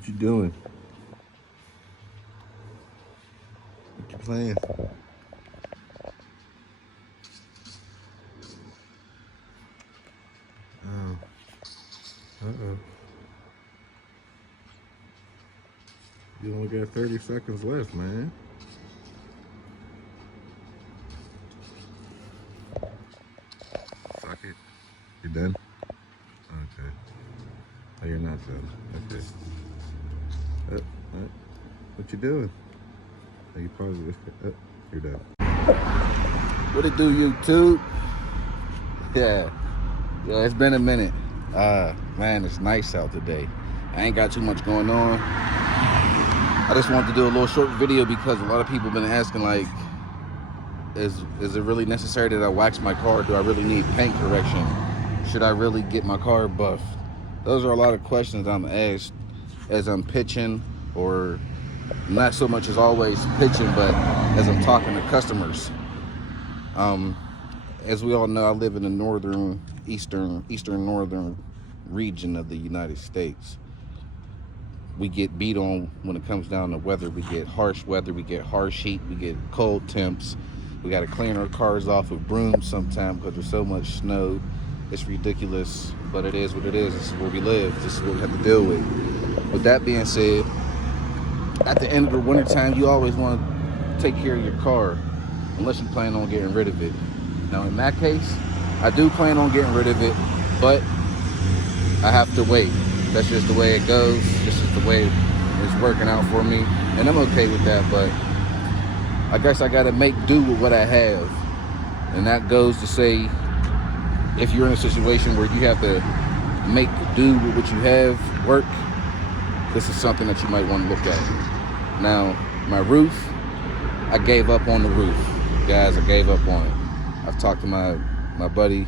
What you doing? What you playing? Oh. Uh-oh. You only got 30 seconds left, man. Fuck it. You done? Okay. Oh, you're not done. Okay. What you doing? Are you pausing this? You're done. What it do, YouTube? Yeah, it's been a minute. Man, it's nice out today. I ain't got too much going on. I just wanted to do a little short video because a lot of people have been asking, like, is it really necessary that I wax my car? Do I really need paint correction? Should I really get my car buffed? Those are a lot of questions I'm asked as I'm pitching, or not so much as always pitching, but as I'm talking to customers. As we all know, I live in the eastern northern region of the United States. We get beat on when it comes down to weather. We get harsh weather, we get harsh heat, we get cold temps. We got to clean our cars off with brooms sometimes because there's so much snow. It's ridiculous, but it is what it is. This is where we live. This is what we have to deal with. With that being said, at the end of the wintertime, you always want to take care of your car, unless you plan on getting rid of it. Now, in that case, I do plan on getting rid of it, but I have to wait. That's just the way it goes. This is the way it's working out for me, and I'm okay with that. But I guess I got to make do with what I have, and that goes to say, if you're in a situation where you have to make do with what you have work, this is something that you might want to look at. Now, my roof, I gave up on the roof. Guys, I gave up on it. I've talked to my buddy.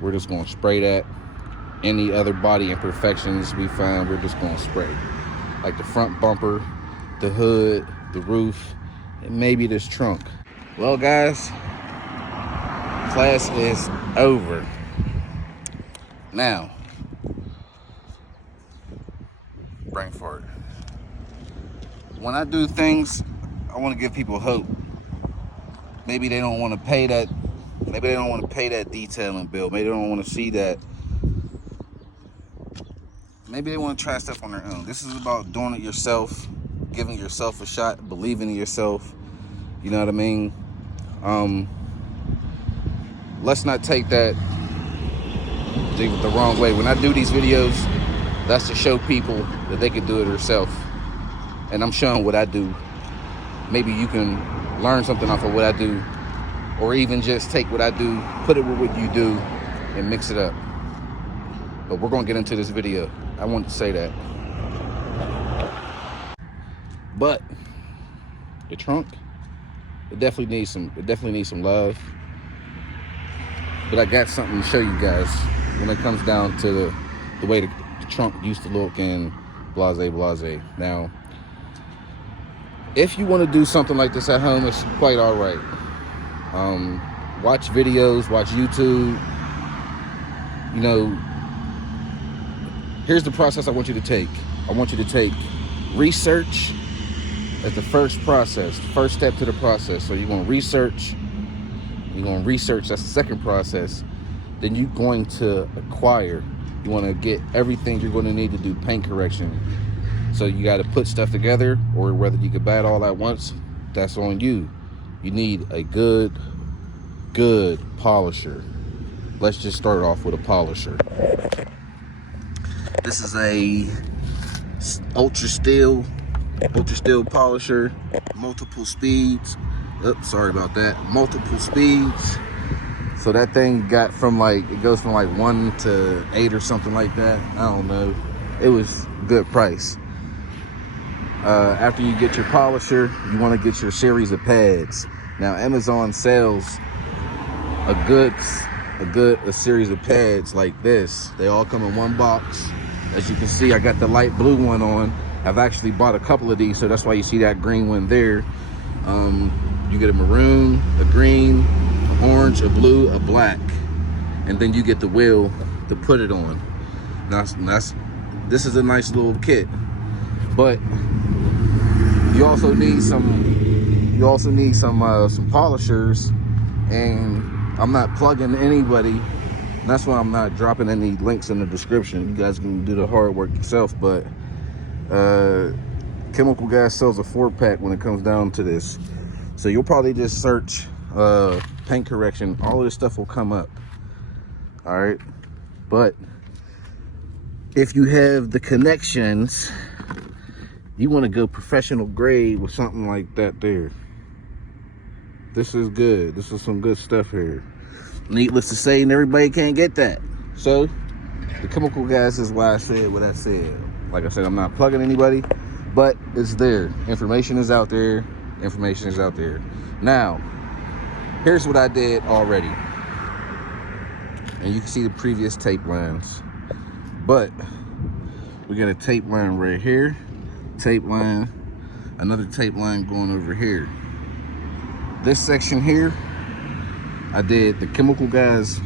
We're just going to spray that. Any other body imperfections we find, we're just going to spray. Like the front bumper, the hood, the roof, and maybe this trunk. Well, guys, class is over. Now, brain fart. When I do things, I want to give people hope. Maybe they don't want to pay that. Maybe they don't want to pay that detailing bill. Maybe they don't want to see that. Maybe they want to try stuff on their own. This is about doing it yourself, giving yourself a shot, believing in yourself. You know what I mean? Let's not take that the wrong way. When I do these videos, that's to show people that they can do it themselves. And I'm showing what I do. Maybe you can learn something off of what I do, or even just take what I do, put it with what you do, and mix it up. But we're gonna get into this video. I want to say that. But the trunk, it definitely needs some love. But I got something to show you guys when it comes down to the way the trunk used to look and blase. Now, if you want to do something like this at home, it's quite all right. Watch videos, watch YouTube. You know, here's the process I want you to take. I want you to take research as the first process, first step to the process. So you're going to research. That's the second process. Then you're going to acquire. You want to get everything you're going to need to do paint correction. So you got to put stuff together, or whether you can buy it all at once, that's on you. You need a good polisher. Let's just start off with a polisher. This is a ultra steel polisher, multiple speeds. Oops, sorry about that. Multiple speeds. So that thing got from it goes from 1 to 8 or something like that. I don't know. It was good price. After you get your polisher, you want to get your series of pads. Now, Amazon sells a series of pads like this. They all come in one box. As you can see, I got the light blue one on. I've actually bought a couple of these, so that's why you see that green one there. You get a maroon, a green, an orange, a blue, a black, and then you get the wheel to put it on. This is a nice little kit. But you also need some polishers, and I'm not plugging anybody. That's why I'm not dropping any links in the description. You guys can do the hard work yourself. But Chemical Gas sells a 4-pack when it comes down to this. So you'll probably just search paint correction. All of this stuff will come up. All right. But if you have the connections, you want to go professional grade with something like that there. This is good. This is some good stuff here. Needless to say, and everybody can't get that. So the Chemical Gas is why I said what I said. Like I said, I'm not plugging anybody, but it's there. Information is out there. Information is out there. Now, here's what I did already. And you can see the previous tape lines. But we got a tape line right here. Tape line. Another tape line going over here. This section here, I did the Chemical Gas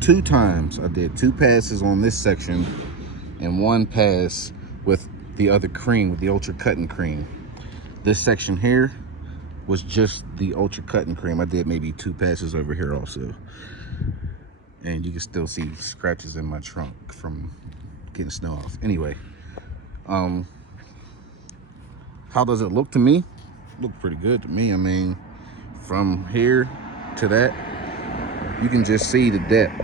2 times. I did 2 passes on this section and 1 pass with the other cream, with the Ultra Cutting Cream. This section here was just the Ultra Cutting Cream. I did maybe 2 passes over here also. And you can still see scratches in my trunk from getting snow off. Anyway, how does it look to me? Look pretty good to me. I mean, from here to that, you can just see the depth.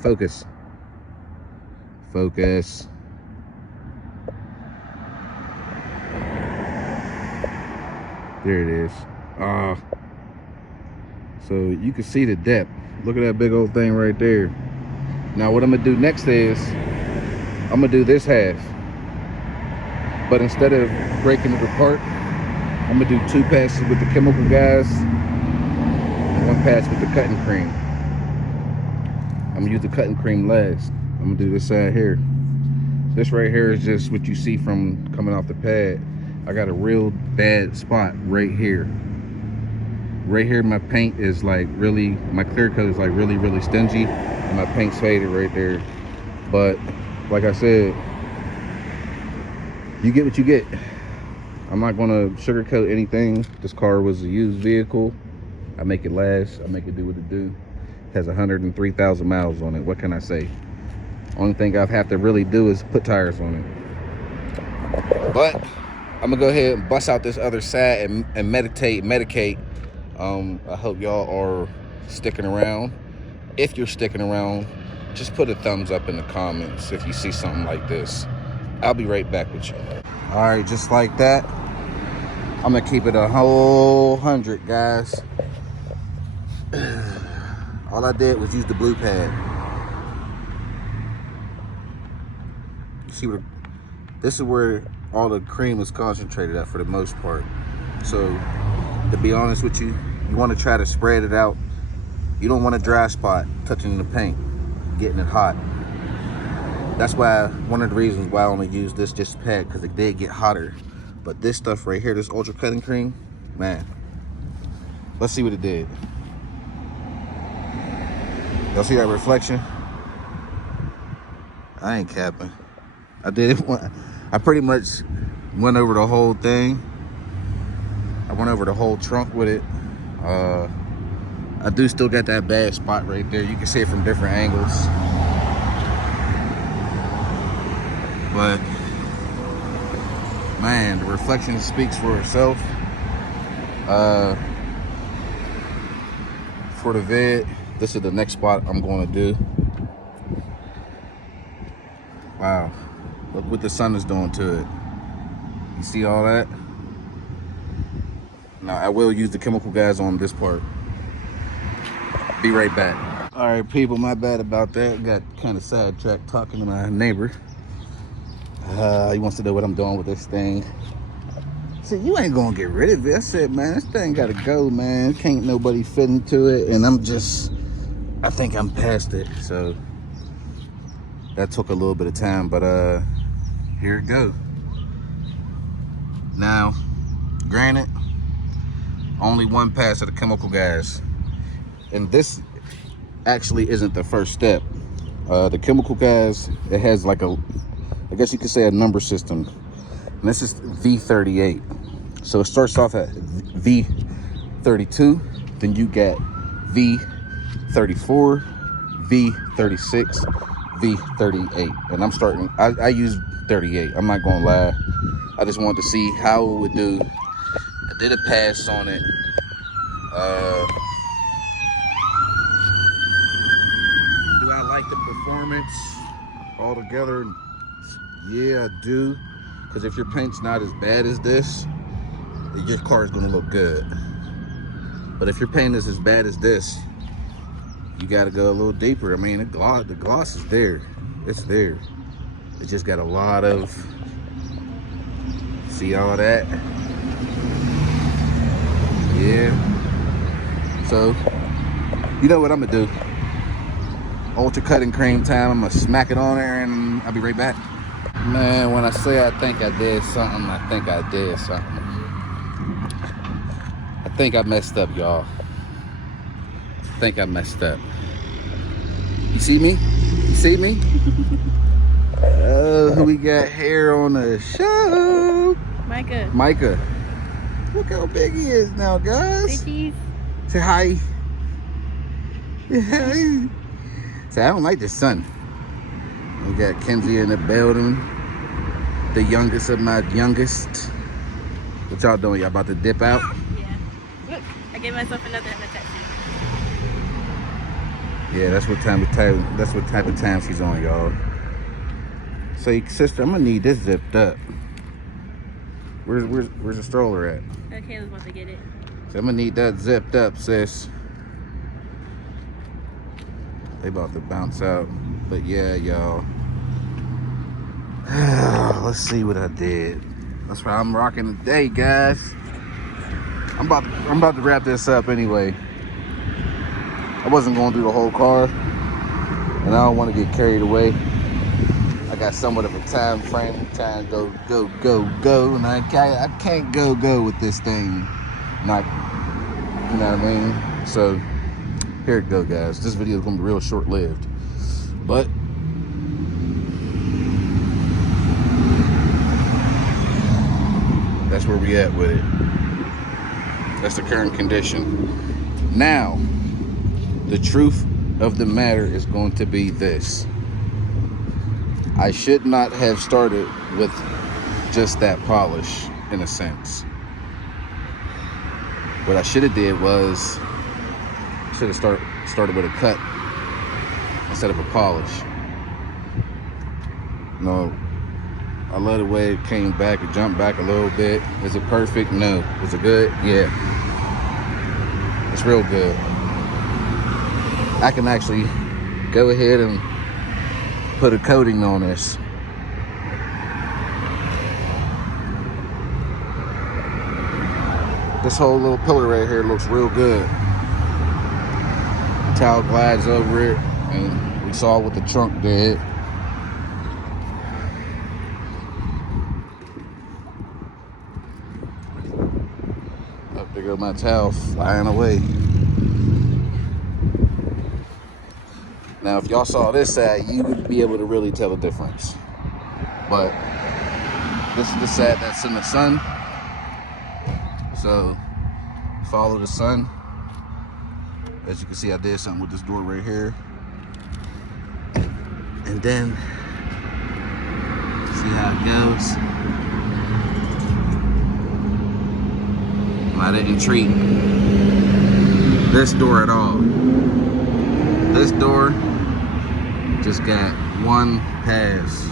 Focus. Focus. There it is. So you can see the depth. Look at that big old thing right there. Now what I'm gonna do next is, I'm gonna do this half. But instead of breaking it apart, I'm gonna do 2 passes with the Chemical Gas and 1 pass with the cutting cream. I'm gonna use the cutting cream last. I'm gonna do this side here. This right here is just what you see from coming off the pad. I got a real bad spot right here. Right here, my paint is like really, my clear coat is like really, really stingy, and my paint's faded right there. But like I said, you get what you get. I'm not gonna sugarcoat anything. This car was a used vehicle. I make it last. I make it do what it do. It has 103,000 miles on it. What can I say? Only thing I have to really do is put tires on it. But I'm gonna go ahead and bust out this other side and medicate. I hope y'all are sticking around. If you're sticking around, just put a thumbs up in the comments if you see something like this. I'll be right back with you. All right, just like that. I'm gonna keep it a whole 100, guys. All I did was use the blue pad. You see what? This is where all the cream is concentrated at for the most part. So, to be honest with you, you want to try to spread it out. You don't want a dry spot touching the paint, getting it hot. That's why, one of the reasons why I only use this just pad, because it did get hotter. But this stuff right here, this Ultra Cutting Cream, man, let's see what it did. Y'all see that reflection? I ain't capping. I did it. I pretty much went over the whole thing. I went over the whole trunk with it. I do still got that bad spot right there. You can see it from different angles. But man, the reflection speaks for itself. For the vid, this is the next spot I'm going to do. Wow, look what the sun is doing to it. You see all that? Now I will use the Chemical Gas on this part. Be right back. All right, people, my bad about that. Got kind of sidetracked talking to my neighbor. He wants to know what I'm doing with this thing. I said, you ain't gonna get rid of it. I said, man, this thing gotta go, man. Can't nobody fit into it. And I think I'm past it. So that took a little bit of time, but here it goes. Now, granted, only 1 pass of the Chemical Gas. And this actually isn't the first step. The Chemical Gas, it has I guess you could say a number system. And this is V38. So it starts off at V32, then you get V34, V36, V38. And I'm starting, I use 38. I'm not gonna lie. I just wanted to see how it would do. I did a pass on it. Do I like the performance altogether? Yeah, I do. Because if your paint's not as bad as this, your car is gonna look good. But if your paint is as bad as this, you gotta go a little deeper. I mean, the gloss is there. It's there. It just got a lot of, see all that? Yeah. So, you know what I'm gonna do? Ultra cutting cream time. I'm gonna smack it on there and I'll be right back. Man, when I say I think I did something, I think I did something. I think I messed up, y'all. I think I messed up. You see me? You see me? Who we got here on the show? Micah. Micah. Look how big he is now, guys. Say cheese. Say hi. Say, I don't like the sun. We got Kenzie in the building. The youngest of my youngest. What y'all doing? Y'all about to dip out? Yeah. Look, I gave myself another tattoo. Yeah, that's what type of time she's on, y'all. Say, sister, I'm gonna need this zipped up. Where's the stroller at? Kayla's about to get it. So I'm gonna need that zipped up, sis. They about to bounce out. But yeah, y'all. Let's see what I did. That's why I'm rocking today, guys. I'm about to wrap this up anyway. I wasn't going to do the whole car, and I don't want to get carried away. I got somewhat of a time frame, time go, and I can't go with this thing. Not, you know what I mean? So here it go, guys. This video is gonna be real short-lived, but that's where we at with it. That's the current condition. Now, the truth of the matter is going to be this. I should not have started with just that polish, in a sense. What I should have did was, should have started with a cut instead of a polish. No, I love the way it came back. It jumped back a little bit. Is it perfect? No. Is it good? Yeah. It's real good. I can actually go ahead and put a coating on this. This whole little pillar right here looks real good. Towel glides over it, and we saw what the trunk did. Up there goes my towel flying away. Now, if y'all saw this side, you would be able to really tell the difference. But this is the side that's in the sun. So follow the sun. As you can see, I did something with this door right here. And then see how it goes. I didn't treat this door at all. This door just got one pass.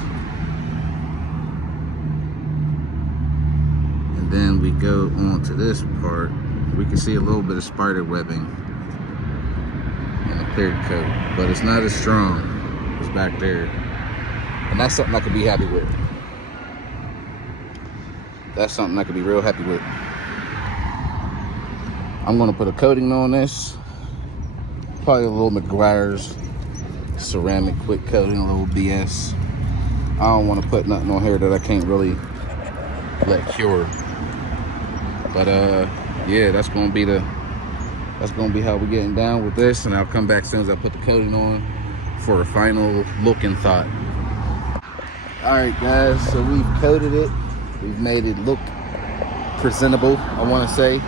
And then we go on to this part. We can see a little bit of spider webbing in the clear coat, but it's not as strong as back there. And that's something I could be happy with. That's something I could be real happy with. I'm gonna put a coating on this. Probably a little McGuire's ceramic quick coating, a little BS. I don't want to put nothing on here that I can't really let cure. But yeah, that's gonna be how we're getting down with this, and I'll come back as soon as I put the coating on for a final look and thought. All right, guys. So we've coated it. We've made it look presentable, I want to say.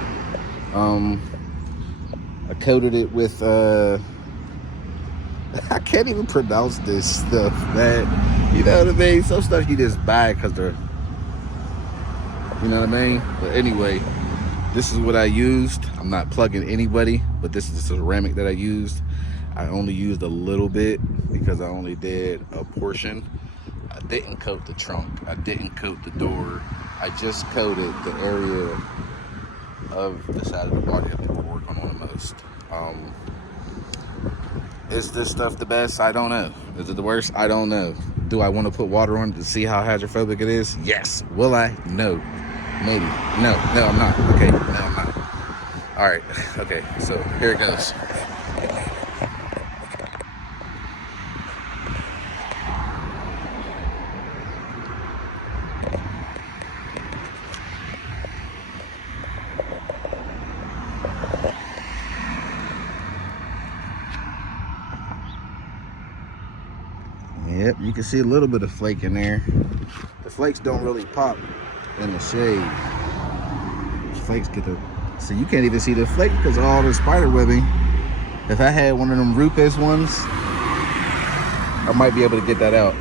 I coated it with I can't even pronounce this stuff, man. You know what I mean? Some stuff you just buy because they're, you know what I mean? But anyway, this is what I used. I'm not plugging anybody, but this is the ceramic that I used. I only used a little bit because I only did a portion. I didn't coat the trunk. I didn't coat the door. I just coated the area of the side of the body that we're working on the most. Is this stuff the best? I don't know. Is it the worst? I don't know. Do I want to put water on it to see how hydrophobic it is? Yes. Will I? No. Maybe. No, I'm not. Okay, no, I'm not. All right. Okay, so here it goes. Yep, you can see a little bit of flake in there. The flakes don't really pop in the shade. The flakes get the, so you can't even see the flake because of all the spider webbing. If I had one of them Rupes ones, I might be able to get that out.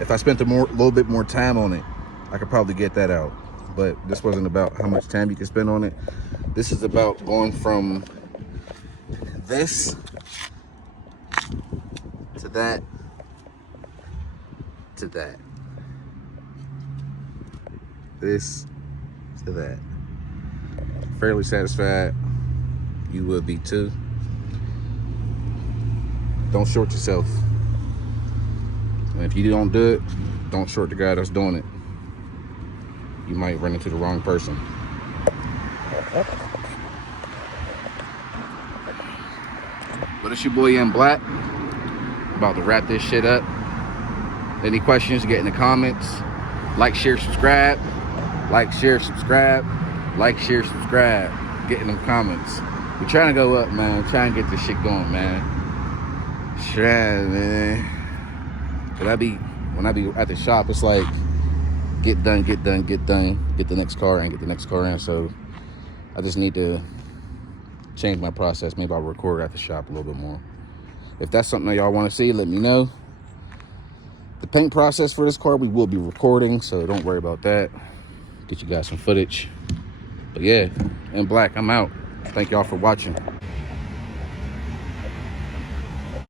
If I spent a little bit more time on it, I could probably get that out. But this wasn't about how much time you can spend on it. This is about going from this to that to that. This to that. Fairly satisfied. You will be too. Don't short yourself. And if you don't do it, don't short the guy that's doing it. You might run into the wrong person. But it's your boy M Black. About to wrap this shit up. Any questions, get in the comments. Like, share, subscribe. Like, share, subscribe. Like, share, subscribe. Get in them comments. We're trying to go up, man. We're trying to get this shit going, man. Trying, man. When I be at the shop, it's like get done, get done, get done, get the next car in, get the next car in. So I just need to change my process. Maybe I'll record at the shop a little bit more. If that's something that y'all want to see, let me know. The paint process for this car, we will be recording, so don't worry about that. Get you guys some footage. But yeah, M Black, I'm out. Thank y'all for watching.